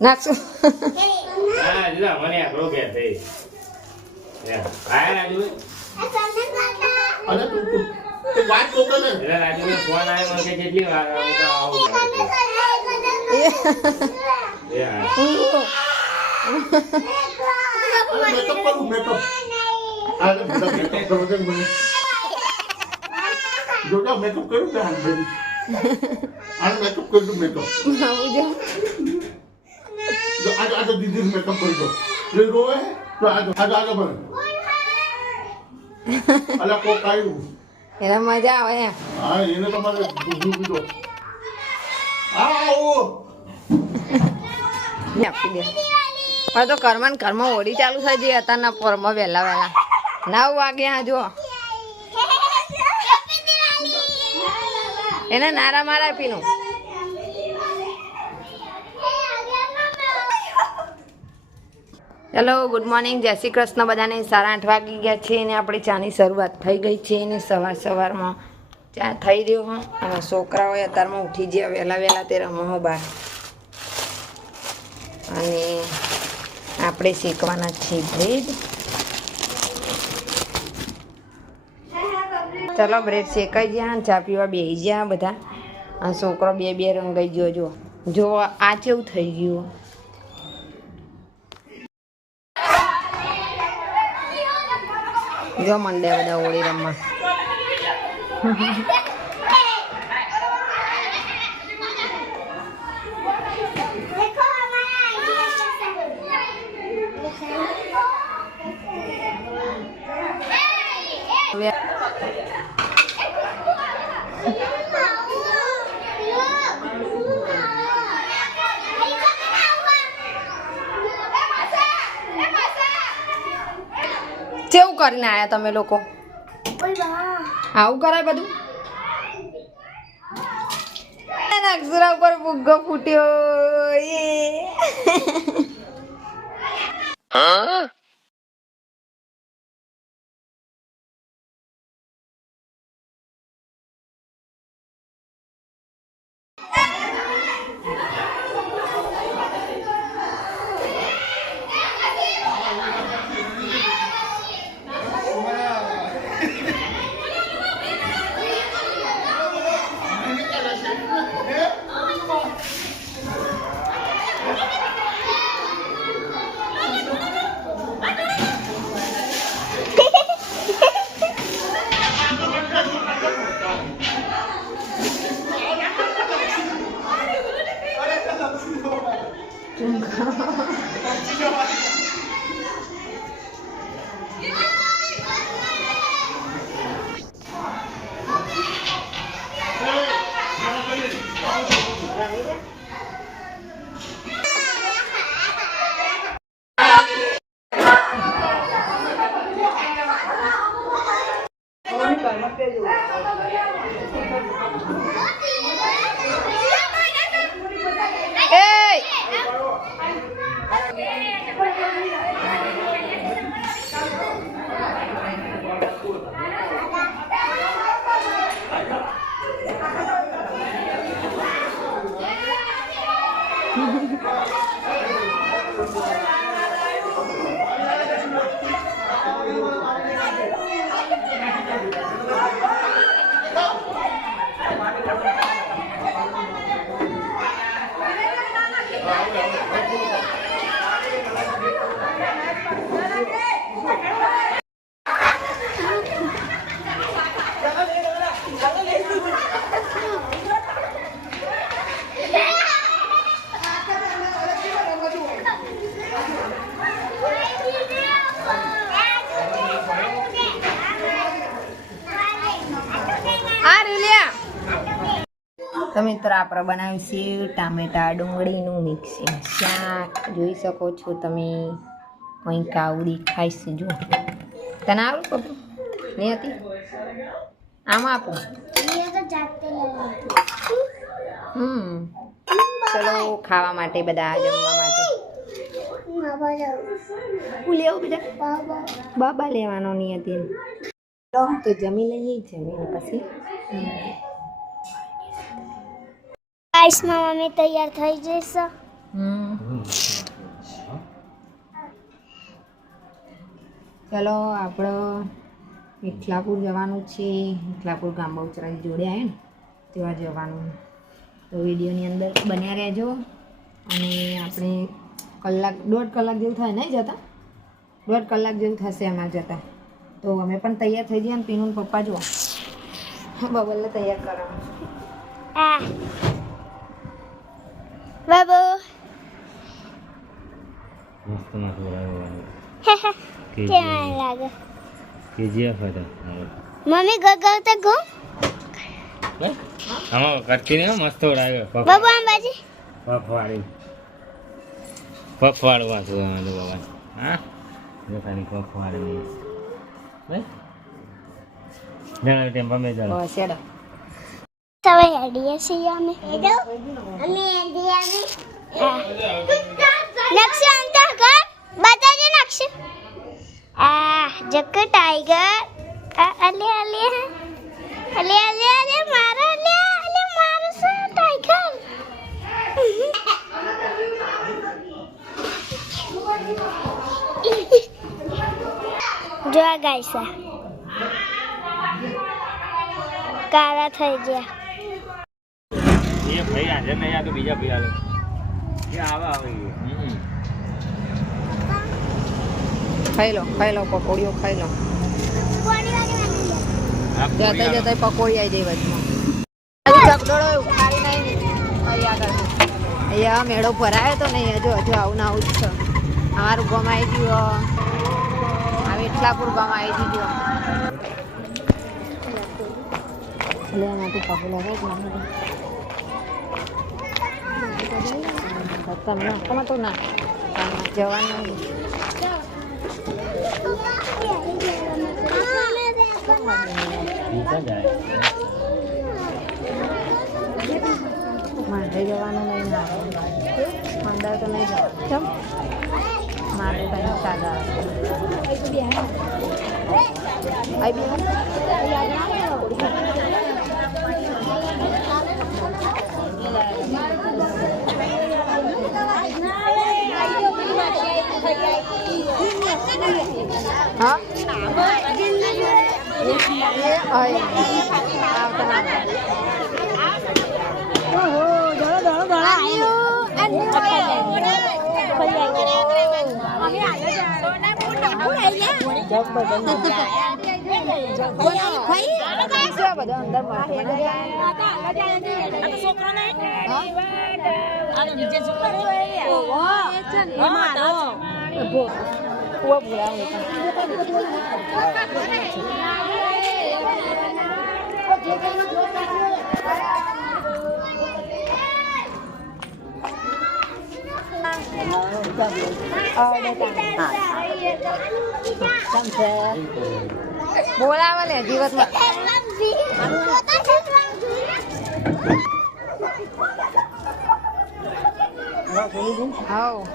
નાખશું હા લા મને આકડો કે થઈ યા આયા રાજુ અરે તું તું તું વાત તો કરે એટલે રાજુ ને ફોન આવ્યો મને કે કેટલી વાર હું તો આવું યા અરે મેકઅપ કરું મેકઅપ અરે બધા મેકઅપ કરો છે મને જોજો મેકઅપ કર્યું ને હાલ બેબી આને મેકઅપ કર્યું મેકઅપ આવું જો જો આજો આજો દીદી મેકઅપ કરી દો જે રોવે તો આજો આજો આજો બને અલા કોક આવ્યું એને મજા આવે એમ. હા એને તમારે દૂધું પીધો. આવો. ને આપી દે. હવે તો કર્મન કર્મ ઓડી ચાલુ થઈ હતા અત્યારના પરમાં વહેલા વહેલા. નવ વાગ્યા જો એને નારા મારા પીનું હેલો ગુડ મોર્નિંગ જય શ્રી કૃષ્ણ. બધાને સાડા આઠ વાગી ગયા છે અને આપણી ચાની શરૂઆત થઈ ગઈ છે અને સવાર સવારમાં ચા થઈ રહ્યો હું. અને છોકરાઓ અત્યારમાં ઉઠી ગયા, વહેલા વહેલા તે રમો બહાર. અને આપણે શેકવાના છીએ બ્રેડ ચલો બ્રેડ શેકાઈ ગયા, ચા પીવા બેસી ગયા બધા. છોકરો બે બે રંગાઈ ગયો જો જો આ કેવું થઈ ગયું. જો મંડે બધા હોળી રમવા હવે કેવું કરીને આયા તમે લોકો. આવું કરાય બધું? એના અક્ષરા ઉપર ફુગ્ગો ફૂટ્યો આપણે બનાવ્યું છે ટામેટા ડુંગળીનું મિક્સિંગ. શાક, જોઈ શકો છો તમે. કંઈક આવું દેખાય જો. તને આવડું પપ્પુ નહીં હતી આમાં આપું. હમ. ચલો, ખાવા માટે બધા જમવા માટે. લેવું બધા? બાબા લેવાનો નહીં હતી તો જમી લઈએ, જમીને પછી. બાઈસમાં મમ્મી તૈયાર થઈ જશે ચલો આપણો વિઠલાપુર જવાનું છે. વિઠલાપુર ગાંબોચરાની જોડે આવે ને ત્યાં જવાનું. તો વિડીયોની અંદર બન્યા રહેજો. અને આપણે કલાક દોઢ કલાક જેવું થાય નહીં જતા? દોઢ કલાક જેવું થશે અમારે જતા. તો અમે પણ તૈયાર થઈ જઈએ અને પીનું પપ્પા જુઓ બબલને તૈયાર કરવાનું છે બાબુ મસ્ત મસ્ત બોલાવ્યો કેવા લાગે કેજીએફ હતા મમ્મી ગગવતા ગો આમાં કરતી ને મસ્ત ઉડાવ્યો બાબુ આમ બાજી પફવાડી પફવાડું વાંચું અમે તો બાબા હા ખાલી પફવાડી જણા ટેમ્પા મેં ચાલો બસ હેડો સવાય હેડીએ છીએ અમે અમે હેડીએ નકશે અંતર કર બતાજે નકશે આ જક ટાઈગર આ અલે અલે અલે અલે અલે મારો અલે અલે મારો સે ટાઈગર જો આ ગાય છે કાળા થઈ ગયા એ ભાઈ હાજર નહીં આ તો બીજા ભાઈ આલો એ આવે આવે ખાઈ લો ખાઈ લો પકોડીઓ ખાઈ લો. જતા જતા પકોડી આવી જાય વચમાં. ચકડોળો ઉખાડી નહીં આગળ. અહીંયા મેળો ભરાયો તો નહીં હજુ હજુ આવું ને આવું જ છે. અમારું ગામ આવી ગયું. આ વિઠલાપુર ગામ આવી ગયું. એટલે એમાંથી Tamam, toma tu na. Joan. Mà đây Joan nó đây nào. Mà đây cho này rồi. Chấm. Mà đây bánh cà rồi. Ai biết không? Ai biết không? પગ લાગે તમે નાખવામાં તો ના જવાનું નીચે જાય મારે જવાનું નહીં મારે અંદર તો નહીં જવાનું કેમ મારે કઈ સાદા આઈ બી હા એ આય આવતા ના બધા અંદર માથે બોલાવે ને દિવસમાં હાઉ.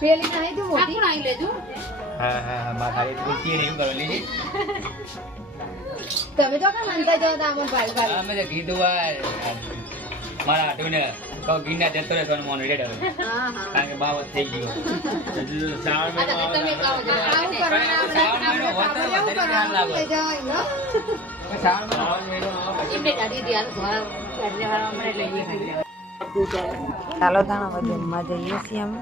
પેલી નહીં તું મોટી હા હા હા મારા ખાલી નહીં કરો લીધી તમે તો કાં માનતા જાવ તો આમાં ભાઈ ભાઈ. અમે તો કીધું મારા હાટુને કહું ગિરનાર જતો રહેતો અને મોન રેડ હવે હા હા. કારણ કે બાવત થઈ ગયો. શ્રાવણ ચાલો ધાણા જમવા જઈએ છીએ અમે.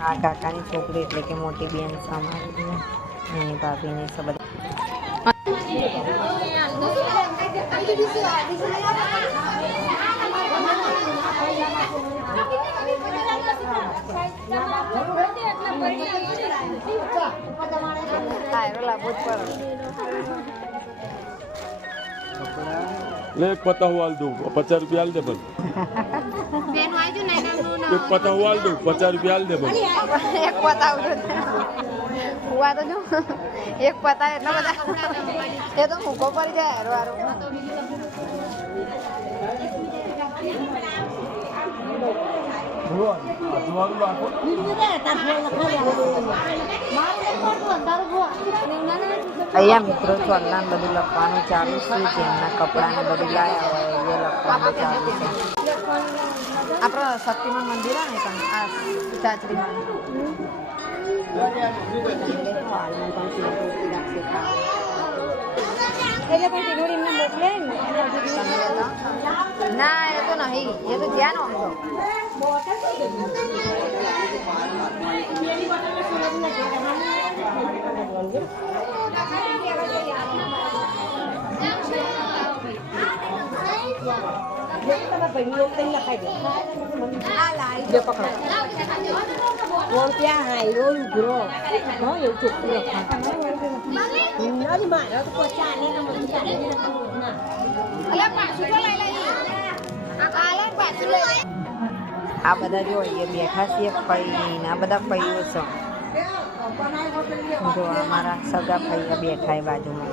આ કાકાની છોકરી એટલે કે મોટી બેન અમારી. એની ભાભીની છે બધા તાયરો લાગવો જ પડે એક પતાવું હાલ દઉં. પચાસ રૂપિયા હાલ દે પણ એક પતાવું હાલ એક પતાવ એટલા બધા. એ તો મૂકો પડી જાય હારું હારો અહીંયા મિત્રો ચોલ્લા ને બધું લખવાનું ચાલુ છે જેમના કપડાને બધું લાયા હોય એ લખવાનું ચાલુ છે. આપણો શક્તિમાન મંદિર આવે ને આ ચાચરીમાં. ના, એ તો નહીં, એ તો ધ્યાન આમ ไม่ต้องไปงงเต้นละใครเด็ดอะไรเดี๋ยวปะครับวันที่ห้าอยู่กรอบเนาะอยู่จุกเลยค่ะนั่นหมายเราต้องกวาดจานนี่นะมันจานนี่นะครับนะแล้วปะช่วยอะไรเลยอะแล้วปะช่วยอะไรเลยอะแล้วปะช่วยอะไรเลยอะแล้วปะช่วยอะไรเลยอะแล้วปะช่วยอะไรเลยอะแล้วปะช่วยอะไรเลยอะแล้วปะช่วยอะไรเลยอะแล้วปะช่วยอะไรเลยอะแล้วปะช่วยอะไรเลยอะแล้วปะช่วยอะไรเลยอะแล้วปะช่วยอะไรเลยอะแล้วปะช่วยอะไรเลยอะแล้วปะช่วยอะไรเลยอะแล้วปะช่วยอะไรเลยอะแล้วปะช่ આ બધા જો અહીંયા બેઠા છે ફઈ આ બધા ફઈઓ છે જો અમારા સગા ફઈયા બેઠા એ બાજુમાં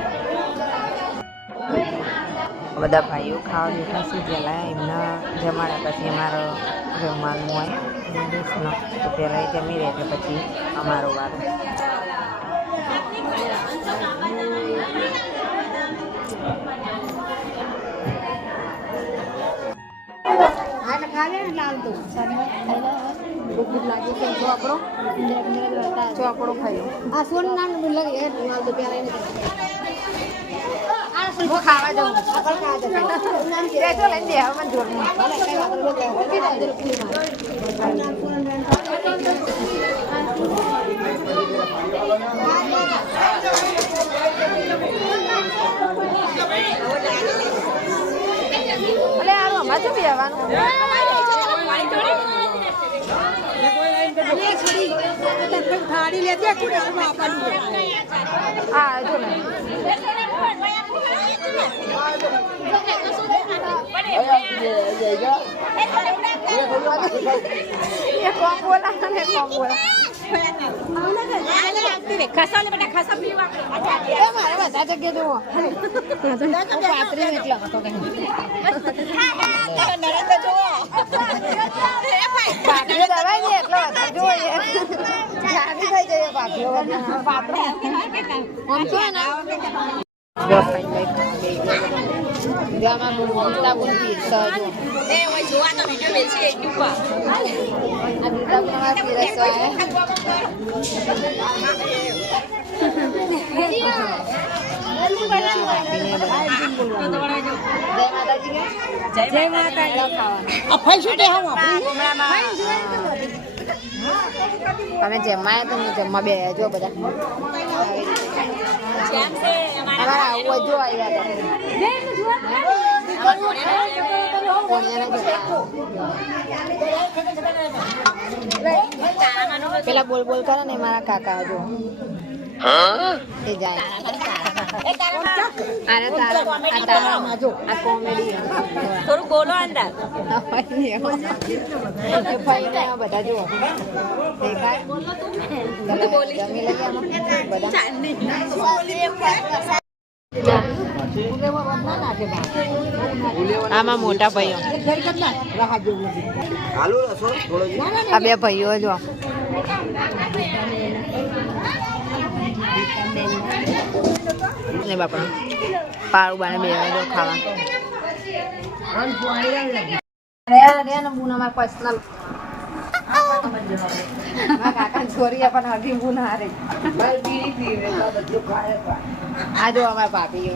બધા ભાઈઓ ખાવા બેઠા છે પહેલાં એમના જમાડ્યા પછી અમારો જમવાનું હોય દેશનો તો પહેલાં જમી રહે છે પછી અમારો વારો. ચોપડો ખાયો આ સોન નાનું લગે લાલ તો પેલા એને હું ખાવા જાઉં એ તો લઈને દે હવે મને જોરમાં અલે આરો અમારે શું બેવાનું થાળી લેજે કુડામાં આપવાની હા જો ને. એ કોમ બોલા ને કોમ બોલા એ મારે બધા જગ્યાએ જુઓ. હું પાતરી હતો કઈ પાટલો દવાઈ ને એટલે વધારે જોઈએ જાડી થઈ જાય પાટલો પાટલો આમ તો ને જો ખાઈ લઈ જો આમાં મમતા બોલ પીરસા જો આ દીદા પણ અમારા પીરસવા હે ભાભીને બધા. જય માતાજી? જય માતાજી ખાવાનું. આ ફઈ શું કે હું અમે જમવા આવ્યા તો જમવા બે જો બધા. અમારા આવું જો આવ્યા પેલા બોલ બોલ કરે ને મારા કાકા જો એ જાય. થોડું બોલો અંદર બધા જુઓ. આમાં. મોટા ભાઈઓ. આ બે ભાઈઓ જો ને બાપા પારું બાને બે જો ખાવા. આ જો અમારા ભાભીઓ.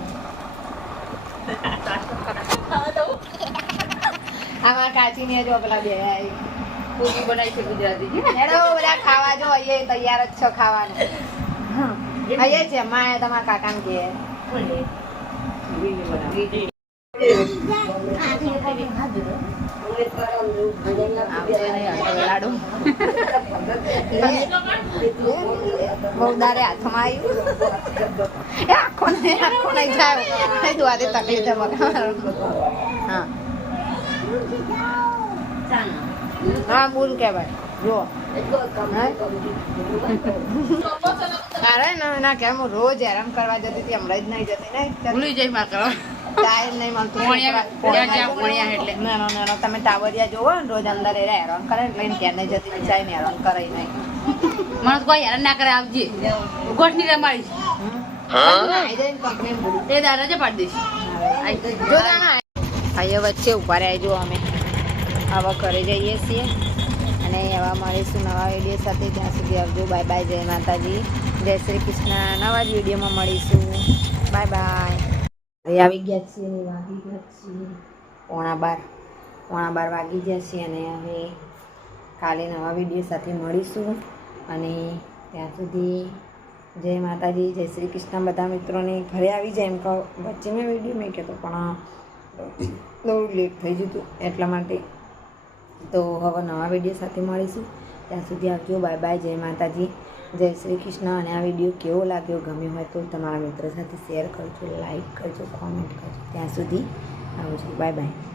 આમાં કાચી ને જો પેલા બે પૂરી બનાવી છે ગુજરાતી. બધા ખાવા જો અહીંયા તૈયાર જ છો ખાવાનું. અહીંયા છે માયા તમારા કાકાને કે બહુ દારે હાથમાં આવ્યું. આખો નહીં આખો નહીં થાય. દ્વારે તકલીફ હા. હા, બોલ કહેવાય જો. અરે ના ના કેમ રોજ હેરાન કરવા જતી હતી હમણાં જ નહીં જતી નહીં ભૂલી જઈ માં કરો ટાઈમ નહીં મળતું. નાનો નાનો તમે ટાવરિયા જોવો રોજ અંદર એ હેરાન કરે એટલે એને નહીં જતી બિચારીને હેરાન કરે નહીં. મને કોઈ હેરાન ના કરે આવજે. ગોઠની રમાડી આઈ જાય ને કંપની ભૂલી એ દાદા છે પાડી દઈશ. જો ના અહીંયા વચ્ચે ઊભા રહ્યા જો અમે. આવા ઘરે જઈએ છીએ. અને એવા મળીશું નવા વીડિયો સાથે. ત્યાં સુધી આવજો. બાય બાય જય માતાજી. જય શ્રી કૃષ્ણ. નવા જ વિડીયોમાં મળીશું. Bye bye. હવે આવી ગયા છીએ અને વાગી ગયા છીએ. પોણા બાર. પોણા બાર વાગી ગયા છીએ અને હવે કાલે નવા વીડિયો સાથે મળીશું. અને ત્યાં સુધી જય માતાજી, જય શ્રી કૃષ્ણ. બધા મિત્રોને ઘરે આવી જાય એમ કહો. વચ્ચે મેં વીડિયો મેં કહેતો પણ થોડું લેટ થઈ જતું એટલા માટે. તો હવે નવા વીડિયો સાથે મળીશું. ત્યાં સુધી આવજો. Bye bye. જય માતાજી. જય શ્રી કૃષ્ણ. અને આ વીડિયો કેવો લાગ્યો, ગમ્યો હોય તો તમારા મિત્રો સાથે શેર કરજો, લાઈક કરજો કોમેન્ટ કરજો. ત્યાં સુધી આવજો બાય બાય.